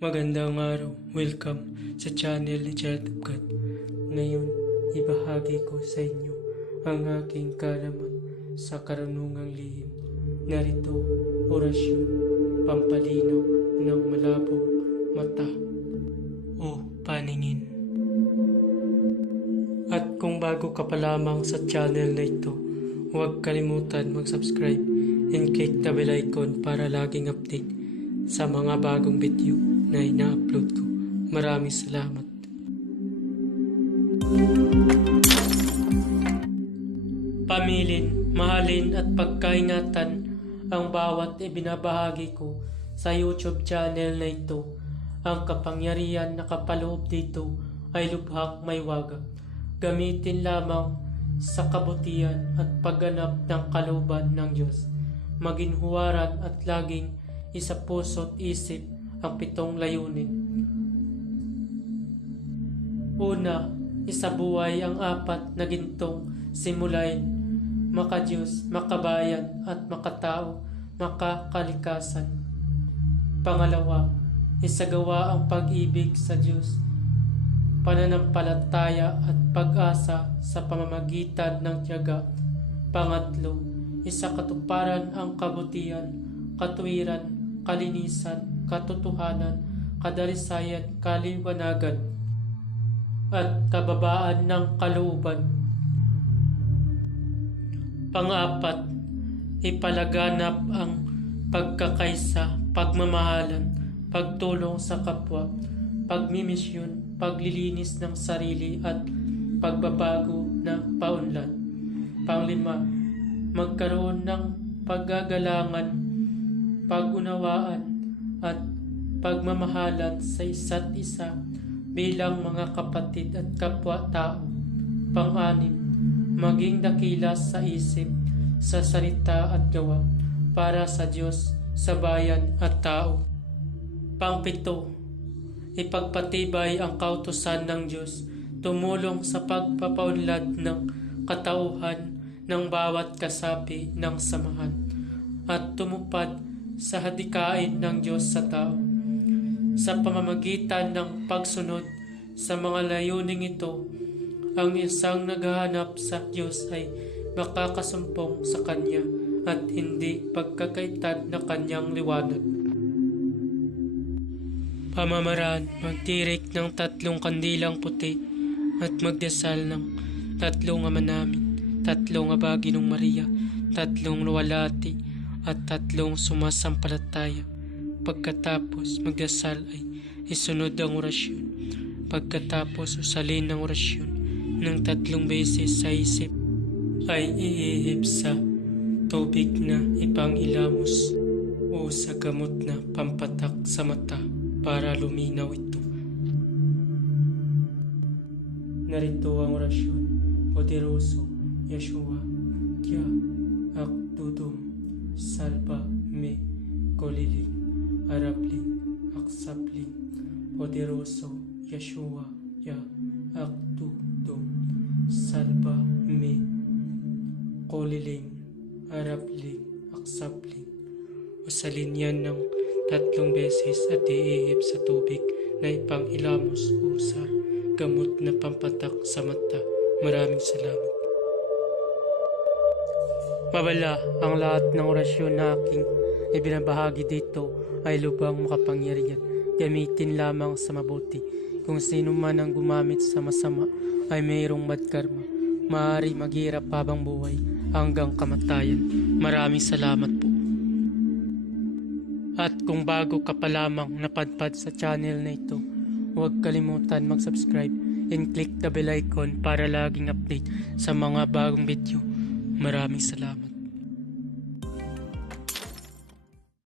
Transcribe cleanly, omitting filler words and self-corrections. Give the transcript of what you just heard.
Magandang araw, welcome sa channel ni Child of God. Ngayon, ibahagi ko sa inyo ang aking kaalaman sa karunungang lihim. Narito, orasyon, pampalinaw ng malabong mata o paningin. At kung bago ka pa lamang sa channel na ito, huwag kalimutan mag-subscribe and click the bell icon para laging update sa mga bagong video na ina-upload ko. Maraming salamat. Pamilin, mahalin at pagkaingatan ang bawat ibinabahagi ko sa YouTube channel na ito. Ang kapangyarihan na kapaloob dito ay lubhang may waga. Gamitin lamang sa kabutihan at pagganap ng kalooban ng Diyos. Maginhuwaran at laging isa puso't isip ang 7 layunin. Una, isabuhay ang 4 na gintong simulain, makadiyos, makabayan at makatao, makakalikasan. Pangalawa, isagawa ang pag-ibig sa Diyos, pananampalataya at pag-asa sa pamamagitan ng tiyaga. Pangatlo, isakatuparan ang kabutihan, katuwiran, kalinisan, katotohanan, kadalisayan, kaliwanagan, at kababaan ng kalooban. Pang-apat, ipalaganap ang pagkakaisa, pagmamahalan, pagtulong sa kapwa, pagmimisyon, paglilinis ng sarili at pagbabago na paunlad. Panglima, magkaroon ng paggagalangan, pag-unawaan at pagmamahalan sa isa't isa bilang mga kapatid at kapwa-tao. Pang-anim, maging dakila sa isip, sa salita at gawa para sa Diyos, sa bayan at tao. Pang-7, ipagpatibay ang kautusan ng Diyos, tumulong sa pagpapaunlad ng katauhan ng bawat kasapi ng samahan at tumupad sa hadikain ng Diyos sa tao. Sa pamamagitan ng pagsunod sa mga layuning ito, ang isang naghahanap sa Diyos ay makakasumpong sa Kanya at hindi pagkakaitad na Kanyang liwanag. Pamamaraan, magtirik ng 3 kandilang puti at magdasal ng 3 Ama Namin, 3 Aba Ginong Maria, 3 luwalhati, at 3 sumasampalataya. Pagkatapos magdasal ay isunod ang orasyon. Pagkatapos usalin ng orasyon ng 3 beses sa isip ay iihip sa tubig na ipangilamos o sa gamot na pampatak sa mata para luminaw ito. Narito ang orasyon. Poderoso Yeshua, Kya Akdudum Salva me koliling, arabling, aksapling, poderoso Yeshua, ya akdudum, salva me koliling, arabling, aksapling. Usalin yan ng 3 beses at iihip sa tubig na ipangilamos o sa gamot na pampatak sa mata. Maraming salamat. Mabala, ang lahat ng orasyon na aking ibinabahagi dito ay lubhang makapangyarihan. Gamitin lamang sa mabuti. Kung sino man ang gumamit sa masama ay mayroong bad karma. Maaari maghirap habang buhay hanggang kamatayan. Maraming salamat po. At kung bago ka pa lamang napadpad sa channel na ito, huwag kalimutan mag-subscribe and click the bell icon para laging update sa mga bagong video. Maraming salamat.